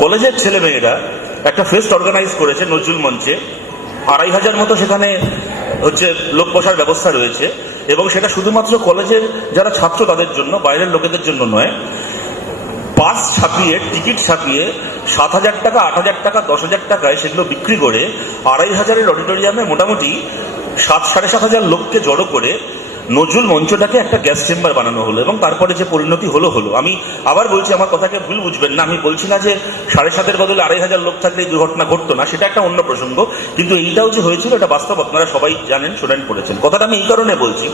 কলেজের ছেলেমেয়েরা একটা ফেস্ট অর্গানাইজ করেছে নজরুল মঞ্চে। আড়াই হাজার মতো সেখানে হচ্ছে লোক বসার ব্যবস্থা রয়েছে এবং সেটা শুধুমাত্র কলেজের যারা ছাত্র তাদের জন্য, বাইরের লোকেদের জন্য নয়। পাস ছাপিয়ে, টিকিট ছাপিয়ে সাত হাজার টাকা, আট হাজার টাকা, দশ হাজার টাকায় সেগুলো বিক্রি করে আড়াই হাজারের অডিটোরিয়ামে মোটামুটি সাত, সাড়ে সাত হাজার লোককে জড়ো করে নজরুল মঞ্চটাকে একটা গ্যাস চেম্বার বানানো হলো এবং তারপরে যে পরিণতি হলো হলো। আমি আবার বলছি, আমার কথাকে ভুল বুঝবেন না। আমি বলছি না যে সাড়ে সাতের বদলে আড়াই হাজার লোক থাকলে এই দুর্ঘটনা ঘটতো না, সেটা একটা অন্য প্রসঙ্গ। কিন্তু এইটাও যে হয়েছিল, এটা বাস্তব আপনারা সবাই জানেন, শোনেন, পড়েছেন। কথাটা আমি এই কারণে বলছি।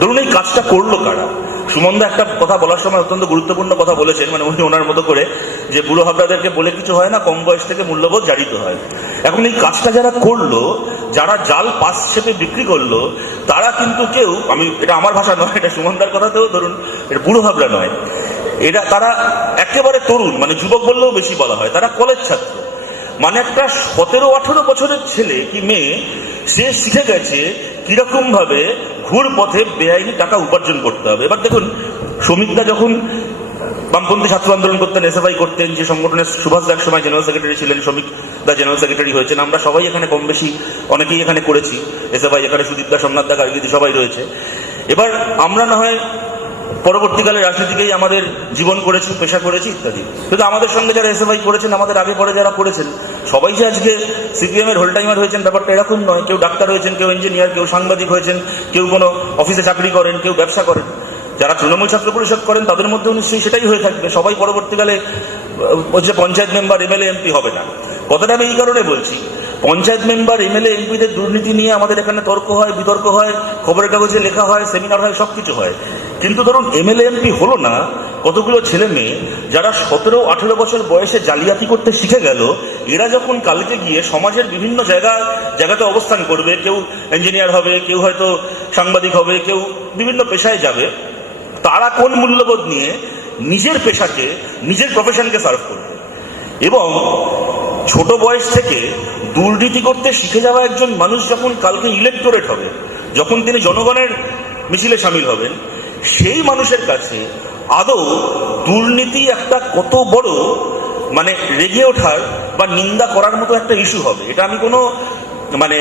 ধরুন এই কাজটা করল কারা? সুমনদা একটা কথা বলার সময় অত্যন্ত গুরুত্বপূর্ণ কথা বলেছেন মানে উনি ওনার মতো করে যে বুড়ো হাবড়াদেরকে বলে কিছু হয় না, কম বয়স থেকে মূল্যবোধ জারিত হয়। এখন এই কাজটা যারা করল যারা জাল পাস ছেপে বিক্রি করল, তারা কিন্তু কেউ, আমি, এটা আমার ভাষা নয়, এটা সুমনদার কথাতেও ধরুন, এটা বুড়ো হাবড়া নয়। এটা তারা একেবারে তরুণ মানে যুবক বললেও বেশি বলা হয়, তারা কলেজ ছাত্র। মানে একটা সতেরো, আঠেরো বছরের ছেলে কি মেয়ে, সে শিখে গেছে কীরকম ভাবে ঘুর পথে বেআইনি টাকা উপার্জন করতে হবে। এবার দেখুন, শ্রমিকরা যখন বামপন্থী ছাত্র আন্দোলন করতেন, এসএফআই করতেন, যে সংগঠনের সুভাষ এক সময় জেনারেল সেক্রেটারি ছিলেন, শ্রমিক দা জেনারেল সেক্রেটারি হয়েছেন, আমরা সবাই এখানে কম বেশি অনেকেই এখানে করেছি, এসএফআই এখানে সুদীপ দা সোমনাথ দা গার্গিদি সবাই রয়েছে। এবার আমরা না হয় পরবর্তীকালে রাজনীতিকেই আমাদের জীবন করেছি, পেশা করেছি ইত্যাদি। কিন্তু আমাদের সঙ্গে যারা এসএফআই করেছেন, আমাদের আগে পরে যারা করেছেন, সবাই যে আজকে সিপিএম এর হোল টাইমার হয়েছেন, ব্যাপারটা এরকম নয়। কেউ ডাক্তার হয়েছেন, কেউ ইঞ্জিনিয়ার কেউ সাংবাদিক হয়েছেন, কেউ কোনো অফিসে চাকরি করেন, কেউ ব্যবসা করেন। যারা তৃণমূল ছাত্র পরিষদ করেন, তাদের মধ্যেও নিশ্চয়ই সেটাই হয়ে থাকবে। সবাই পরবর্তীকালে হচ্ছে পঞ্চায়েত মেম্বার, এমএলএ, এমপি হবে না। কথাটা আমি এই কারণে বলছি। পঞ্চায়েত মেম্বার, এমএলএ, এমপিদের দুর্নীতি নিয়ে আমাদের এখানে তর্ক হয়, বিতর্ক হয়, খবরের কাগজে লেখা হয়, সেমিনার হয় সব কিছু হয়। কিন্তু ধরুন, এমএলএ, এমপি হলো না, কতগুলো ছেলে মেয়ে, যারা সতেরো, আঠেরো বছর বয়সে জালিয়াতি করতে শিখে গেল, এরা যখন কালকে গিয়ে সমাজের বিভিন্ন জায়গা, জায়গাতে অবস্থান করবে, কেউ ইঞ্জিনিয়ার হবে, কেউ হয়তো সাংবাদিক হবে, কেউ বিভিন্ন পেশায় যাবে তারা কোন মূল্যবোধ নিয়ে নিজের পেশাকে, নিজের প্রফেশনকে সার্ভ করবে? এবং ছোট বয়স থেকে দুর্নীতি করতে শিখে যাওয়া একজন মানুষ যখন কালকে ইলেকটোরেট হবে, যখন তিনি জনগণের মিছিলে সামিল হবেন, সেই মানুষের কাছে আদৌ দুর্নীতি একটা কত বড় মানে রেগে ওঠার বা নিন্দা করার মতো একটা ইস্যু হবে? এটা আমি কোনো মানে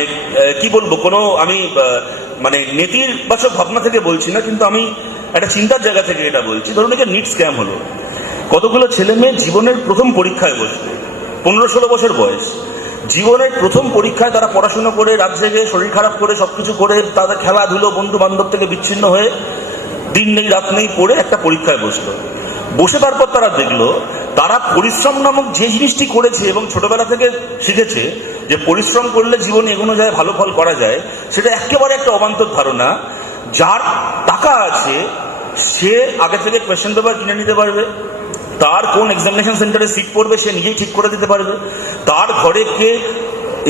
কি বলব? কোনো আমি মানে নেতির বাচক ভাবনা থেকে বলছি না, কিন্তু আমি একটা চিন্তার জায়গা থেকে এটা বলছি। ধরুন এটা নিট স্ক্যাম হলো। কতগুলো ছেলে মেয়ে জীবনের প্রথম পরীক্ষায় বসবে? পনেরো ষোলো বছর বয়স। জীবনের প্রথম পরীক্ষায় তারা পড়াশোনা করে, রাত জেগে, শরীর খারাপ করে, সবকিছু করে, তাদের খেলাধুলো বন্ধু বান্ধব থেকে বিচ্ছিন্ন হয়ে দিন নেই, রাত নেই পড়ে একটা পরীক্ষায় বসল। বসে তারপর তারা দেখল, তারা পরিশ্রম নামক যে জিনিসটি করেছে এবং ছোটবেলা থেকে শিখেছে, যে পরিশ্রম করলে জীবনে এগোনো যায়, ভালো ফল করা যায়, সেটা একেবারে একটা অবান্তর ধারণা, যার টাকা আছে, সে আগে থেকে কোয়েশ্চেন পেপার কিনে নিতে পারবে, তার কোন এক্সামিনেশন সেন্টারে সিট পড়বে সে নিজেই ঠিক করে দিতে পারবে, তার ঘরে কে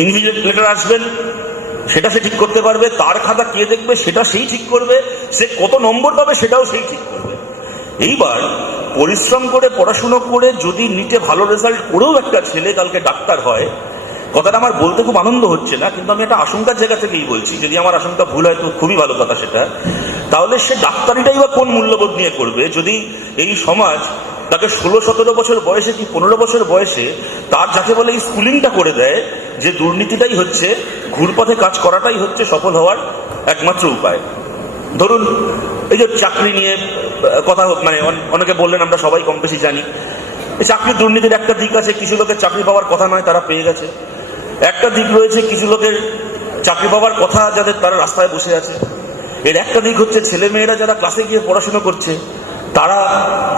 ইনভিজিলেটর আসবেন, সেটা সে ঠিক করতে পারবে, তার খাতা কে দেখবে, সেটা সেই ঠিক করবে, সে কত নম্বর পাবে সেটাও সেই ঠিক করবে। এইবার পরিশ্রম করে, পড়াশুনো করে, যদি নিটে ভালো রেজাল্ট করেও একটা ছেলে কালকে ডাক্তার হয়, কথাটা আমার বলতে খুব আনন্দ হচ্ছে না, কিন্তু আমি একটা আশঙ্কার জায়গা থেকেই বলছি, যদি আমার আশঙ্কা ভুল হয় তো খুবই ভালো কথা সেটা তাহলে সে ডাক্তারিটাই বা কোন মূল্যবোধ নিয়ে করবে? যদি এই সমাজ তাকে ষোলো, সতেরো বছর বয়সে কি পনেরো বছর বয়সে তার যাকে বলে এই স্কুলিংটা করে দেয়, যে দুর্নীতিটাই হচ্ছে, ঘুরপথে কাজ করাটাই হচ্ছে সফল হওয়ার একমাত্র উপায়। ধরুন, এই যে চাকরি নিয়ে কথা মানে অনেকে বললেন আমরা সবাই কম বেশি জানি। এই চাকরির দুর্নীতির একটা দিক আছে, কিছু লোকের চাকরি পাওয়ার কথা নয়, তারা পেয়ে গেছে। একটা দিক রয়েছে, কিছু লোকের চাকরি পাওয়ার কথা যাদের তারা রাস্তায় বসে আছে। এর একটা দিক হচ্ছে ছেলে মেয়েরা যারা ক্লাসে গিয়ে পড়াশোনা করছে, তারা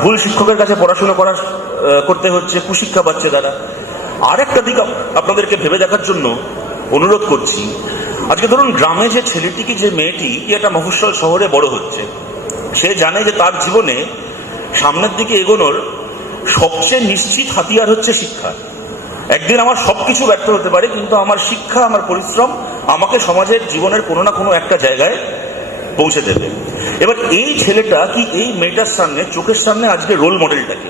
ভুল শিক্ষকের কাছে পড়াশোনা করা করতে হচ্ছে, কুশিক্ষা পাচ্ছে তারা। আর একটা দিক আপনাদেরকে ভেবে দেখার জন্য অনুরোধ করছি, আজকে ধরুন গ্রামে যে ছেলেটি কি যে মেয়েটি একটা মফস্বল শহরে বড় হচ্ছে, সে জানে যে তার জীবনে সামনের দিকে এগোনোর সবচেয়ে নিশ্চিত হাতিয়ার হচ্ছে শিক্ষা। একদিন আমার সবকিছু ব্যর্থ হতে পারে, কিন্তু আমার শিক্ষা, আমার পরিশ্রম আমাকে সমাজের জীবনের কোনো না কোনো একটা জায়গায় পৌঁছে দেবে। এবার এই ছেলেটা কি এই মেয়েটার সামনে, চোখের সামনে আজকে রোল মডেলটাকে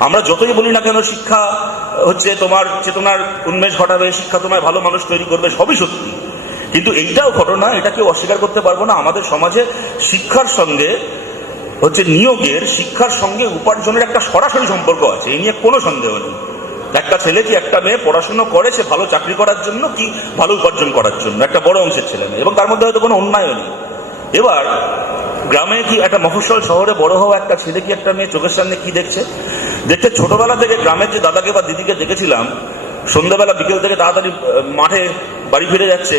আমরা যতই বলি না কেন শিক্ষা হচ্ছে তোমার চেতনার উন্মেষ ঘটাবে, শিক্ষা তোমায় ভালো মানুষ তৈরি করবে, সবই সত্যি। কিন্তু এইটাও ঘটনা এটা কেউ অস্বীকার করতে পারব না। আমাদের সমাজে শিক্ষার সঙ্গে, হচ্ছে নিয়োগের শিক্ষার সঙ্গে উপার্জনের একটা সরাসরি সম্পর্ক আছে এই নিয়ে কোনো সন্দেহ নেই। একটা ছেলে কি একটা মেয়ে পড়াশোনা করেছে ভালো চাকরি করার জন্য, কি ভালো উপার্জন করার জন্য? একটা বড় অংশের ছেলে মেয়ে, এবং তার মধ্যে হয়তো কোনো অন্যায়ও নেই। এবার, গ্রামে কি একটা মফস্বল শহরে বড় হওয়া একটা ছেলে কি একটা মেয়ে চোখের সামনে কি দেখছে? দেখতে ছোটবেলা থেকে গ্রামের যে দাদাকে বা দিদিকে দেখেছিলাম, সন্ধ্যাবেলা বিকেল থেকে তাড়াতাড়ি মাঠে বাড়ি ফিরে যাচ্ছে।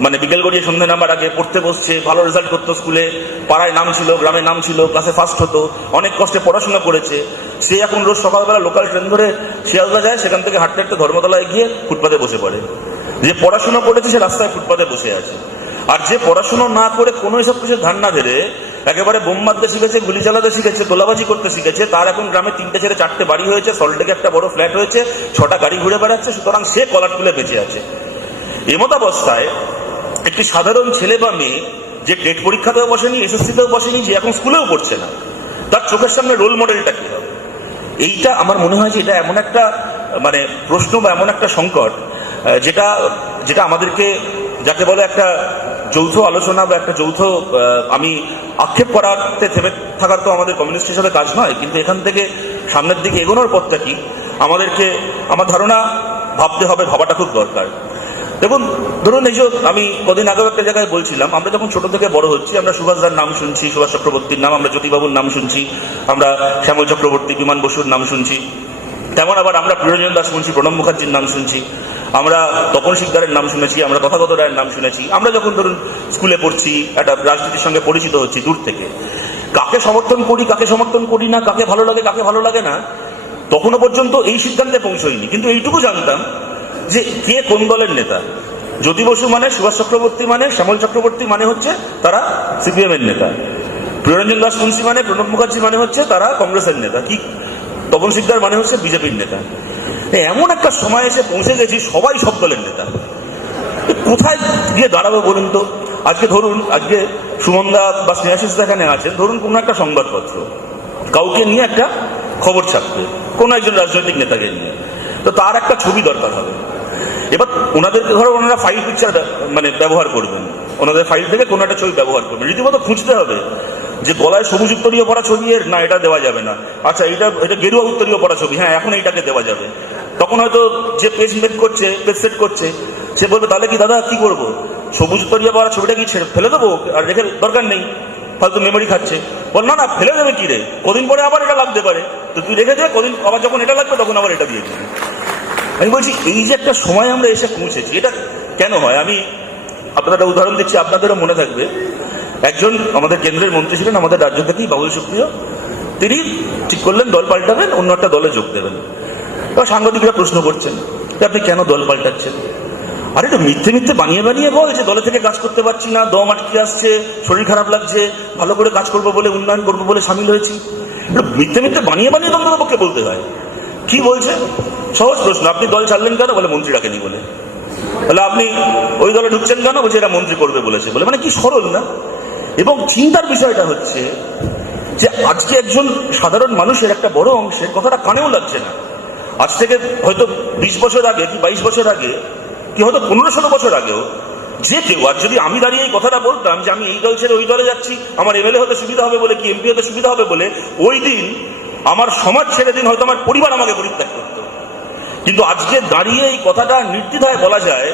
মানে বিকেল গড়িয়ে সন্ধ্যে নামার আগে পড়তে বসছে, ভালো রেজাল্ট করতো স্কুলে, পাড়ায় নাম ছিল, গ্রামে নাম ছিল ক্লাসে ফার্স্ট হতো, অনেক কষ্টে পড়াশোনা করেছে। সে এখন রোজ সকালবেলা লোকাল ট্রেন ধরে শিয়ালদা যায়, সেখান থেকে হাঁটতে হাঁটতে ধর্মতলায় গিয়ে ফুটপাতে বসে পড়ে। যে পড়াশোনা করেছে, সে রাস্তায় ফুটপাতে বসে আছে। আর যে পড়াশোনা না করে কোনো এসব কিছু ধান না ধরে একেবারে বোম মারতে শিখেছে, গুলি চালাতে শিখেছে গোলাবাজি করতে শিখেছে, তার এখন গ্রামে তিনটে ছেড়ে চারটে বাড়ি হয়েছে সল্টেকে একটা বড় ফ্ল্যাট হয়েছে, ছটা গাড়ি ঘুরে বেড়াচ্ছে, সুতরাং সে কলার তুলে বেঁচে আছে। এমতাবস্থায় একটি সাধারণ ছেলে বা মেয়ে যে টেট পরীক্ষাতেও বসেনি এসএসসিতেও বসেনি, যে এখন স্কুলেও পড়ছে না, তার চোখের সামনে রোল মডেলটা কি হবে? এইটা আমার মনে হয় যে এটা এমন একটা মানে প্রশ্ন বা এমন একটা সংকট যেটা যেটা আমাদেরকে, যাকে বলে একটা যৌথ আলোচনা বা একটা যৌথ আমি আক্ষেপ করাতে থেমে থাকার তো আমাদের কমিউনিস্ট হিসাবে কাজ নয়, কিন্তু এখান থেকে সামনের দিকে এগোনোর পথটা কি? আমাদেরকে, আমার ধারণা ভাবতে হবে, ভাবাটা খুব দরকার। দেখুন, ধরুন এই যে আমি কদিন আগেও একটা জায়গায় বলছিলাম, আমরা যখন ছোট থেকে বড় হচ্ছি, আমরা সুভাষদার নাম শুনছি, সুভাষ চক্রবর্তীর নাম, আমরা জ্যোতিবাবুর নাম শুনছি, আমরা শ্যামল চক্রবর্তী, বিমান বসুর নাম শুনছি, তেমন আবার আমরা প্রিয়রঞ্জন দাস শুনছি প্রণব মুখার্জির নাম শুনছি। আমরা তপন শিকদারের নাম শুনেছি, আমরা তথাগত রায়ের নাম শুনেছি। আমরা যখন ধরুন স্কুলে পড়ছি, একটা রাজনীতির সঙ্গে পরিচিত হচ্ছি দূর থেকে, কাকে সমর্থন করি, কাকে সমর্থন করি না, কাকে ভালো লাগে, কাকে ভালো লাগে না, তখনো পর্যন্ত এই সিদ্ধান্তে পৌঁছয়নি। কিন্তু এইটুকু জানতাম যে কে কোন দলের নেতা। জ্যোতি বসু মানে সুভাষ চক্রবর্তী মানে শ্যামল চক্রবর্তী মানে হচ্ছে তারা সিপিএম এর নেতা। প্রিয়রঞ্জন দাস মুন্সি মানে প্রণব মুখার্জি মানে হচ্ছে তারা কংগ্রেসের নেতা। কি তপন সিকদার মানে হচ্ছে বিজেপির নেতা। এমন একটা সময় এসে পৌঁছে গেছি, সবাই সব দলের নেতা। কোথায় গিয়ে দাঁড়াবো বলুন তো? আজকে ধরুন, আজকে সুমনদা বা স্নেহাশিস এখানে আছেন, ধরুন কোনো একটা সংবাদপত্র। কাউকে নিয়ে একটা খবর ছাপবে, কোনো একজন রাজনৈতিক নেতাকে নিয়ে। তো তার একটা ছবি দরকার হবে। এবার ওনাদেরকে ধরো, ওনারা ফাইল পিকচার মানে ব্যবহার করবেন। ওনাদের ফাইল থেকে কোনো একটা ছবি ব্যবহার করবেন। রীতিমতো খুঁজতে হবে যে গলায় সবুজ উত্তরীয় পড়া ছবি এর না, এটা দেওয়া যাবে না। আচ্ছা এটা এটা গেরুয়া উত্তরীয় পড়া ছবি হ্যাঁ এখন এইটাকে দেওয়া যাবে। তখন হয়তো যে মেক করছে পেজ সেট করছে, সে বলবে, তাহলে কি দাদা, কি করব? সবুজ উত্তরীয় পড়া ছবিটা কি ছেড়ে ফেলে দেবো? আর রেখে দরকার নেই, ফালতু মেমোরি খাচ্ছে। বল, না না, ফেলে দেবে কি রে? কদিন পরে আবার এটা লাগতে পারে। তো তুই রেখে দে কদিন আবার যখন এটা লাগবে, তখন আবার এটা দিয়ে দিবি। আমি বলছি, এই যে একটা সময় আমরা এসে পৌঁছেছি, এটা কেন হয়? আমি আপনাদের উদাহরণ দিচ্ছি, আপনাদেরও মনে থাকবে। একজন আমাদের কেন্দ্রের মন্ত্রী ছিলেন, আমাদের রাজ্য থেকেই বাবুল সুপ্রিয় তিনি ঠিক করলেন, দল পাল্টাবেন, অন্য একটা দলে যোগ দেবেন। এবার সাংবাদিকরা প্রশ্ন করছেন যে আপনি কেন দল পাল্টাচ্ছেন? আরে এটা মিথ্যে মিথ্যে বানিয়ে বানিয়ে বল যে দলে থেকে কাজ করতে পারছি না, দম আটকে আসছে, শরীর খারাপ লাগছে, ভালো করে কাজ করব বলে, উন্নয়ন করব বলে সামিল হয়েছি। মিথ্যে মিথ্যে বানিয়ে বানিয়ে দমদম পক্ষে বলতে হয়। কি বলছে? সহজ প্রশ্ন, আপনি দল ছাড়লেন কেন বলে মন্ত্রী ডাকেনি বলে? তাহলে আপনি ওই দলে ঢুকছেন কেন বলছে এরা মন্ত্রী করবে বলেছে বলে? মানে কি সরল না? এবং চিন্তার বিষয়টা হচ্ছে যে আজকে একজন সাধারণ মানুষের একটা বড় অংশের কথাটা কানেও লাগছে না। আজ থেকে হয়তো বিশ বছর আগে কি বাইশ বছর আগে, কি হয়তো পনেরো ষোলো বছর আগেও, যে কেউ আর যদি আমি দাঁড়িয়ে এই কথাটা বলতাম যে আমি এই দল ছেড়ে ওই দলে যাচ্ছি, আমার এমএলএ হতে সুবিধা হবে বলে কি এমপি হতে সুবিধা হবে বলে, ওই দিন আমার সমাজ ছেড়ে দিন হয়তো আমার পরিবার আমাকে পরিত্যাগ করতো। কিন্তু আজকে দাঁড়িয়ে এই কথাটা নির্দ্বিধায় বলা যায়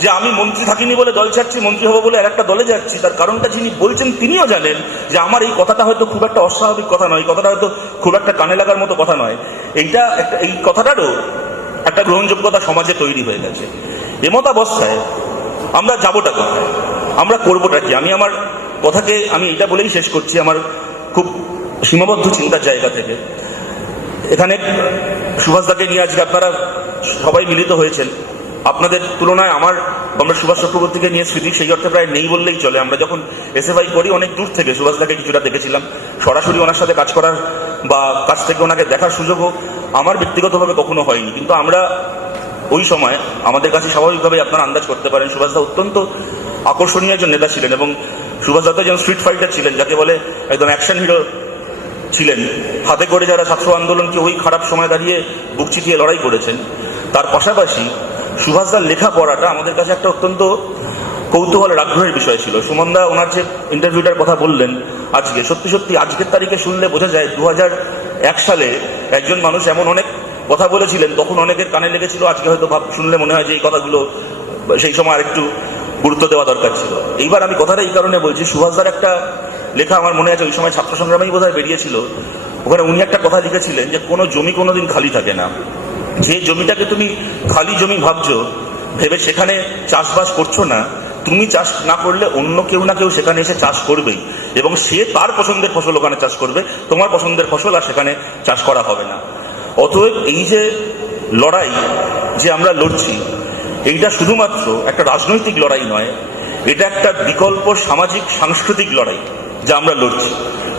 যে আমি মন্ত্রী থাকিনি বলে দল ছাড়ছি, মন্ত্রী হব বলে একটা দলে যাচ্ছি, তার কারণটা যিনি বলছেন তিনিও জানেন যে আমার এই কথাটা হয়তো খুব একটা অস্বাভাবিক কথা নয়, এই কথাটা হয়তো খুব একটা কানে লাগার মতো কথা নয়। এইটা একটা, এই কথাটারও একটা গ্রহণযোগ্যতা সমাজে তৈরি হয়ে গেছে। এমত অবস্থায় আমরা যাবোটা কোথায়? আমরা করবোটা কি? আমি আমার কথাকে, আমি এটা বলেই শেষ করছি, আমার খুব সীমাবদ্ধ চিন্তার জায়গা থেকে। এখানে সুভাষদাকে নিয়ে আজকে আপনারা সবাই মিলিত হয়েছেন। আপনাদের তুলনায় আমার, আমরা সুভাষ চক্রবর্তীকে নিয়ে স্মৃতি, সেই অর্থে প্রায় নেই বললেই চলে। আমরা যখন এসএফআই করি, অনেক দূর থেকে সুভাষদাকে কিছুটা দেখেছিলাম। সরাসরি ওনার সাথে কাজ করার বা কাছ থেকে ওনাকে দেখার সুযোগও আমার ব্যক্তিগতভাবে কখনো হয়নি। কিন্তু আমরা ওই সময়, আমাদের কাছে স্বাভাবিকভাবে আপনারা আন্দাজ করতে পারেন সুভাষদা অত্যন্ত আকর্ষণীয় একজন নেতা ছিলেন এবং সুভাষদা একজন স্ট্রিট ফাইটার ছিলেন, যাকে বলে একদম অ্যাকশন হিরো ছিলেন। হাতে করে যারা ছাত্র আন্দোলনকে ওই খারাপ সময় দাঁড়িয়ে বুক চিতিয়ে লড়াই করেছেন, তার পাশাপাশি সুভাষদার লেখা পড়াটা আমাদের কাছে একটা অত্যন্ত কৌতূহলের আগ্রহের বিষয় ছিল। সুমনদা ওনার যে ইন্টারভিউটার কথা বললেন আজকে, সত্যি সত্যি আজকের তারিখে শুনলে বোঝা যায় দু এক সালে একজন মানুষ এমন অনেক কথা বলেছিলেন, তখন অনেকের কানে লেগেছিল, আজকে হয়তো ভাব শুনলে মনে হয় যে এই কথাগুলো সেই সময় আরেকটু গুরুত্ব দেওয়া দরকার ছিল। এইবার আমি কথাটা এই কারণে বলছি, সুভাষদার একটা লেখা আমার মনে আছে, ওই সময় ছাত্র সংগ্রামেই বোধহয় বেরিয়েছিল। ওখানে উনি একটা কথা লিখেছিলেন যে, কোনো জমি কোনোদিন খালি থাকে না। যে জমিটাকে তুমি খালি জমি ভাবছ, ভেবে সেখানে চাষবাস করছ না, তুমি চাষ না করলে অন্য কেউ না কেউ সেখানে এসে চাষ করবেই। এবং সে তার পছন্দের ফসল ওখানে চাষ করবে, তোমার পছন্দের ফসল আর সেখানে চাষ করা হবে না। অতএব এই যে লড়াই যে আমরা লড়ছি, এইটা শুধুমাত্র একটা রাজনৈতিক লড়াই নয়, এটা একটা বিকল্প সামাজিক, সাংস্কৃতিক লড়াই যা আমরা লড়ছি।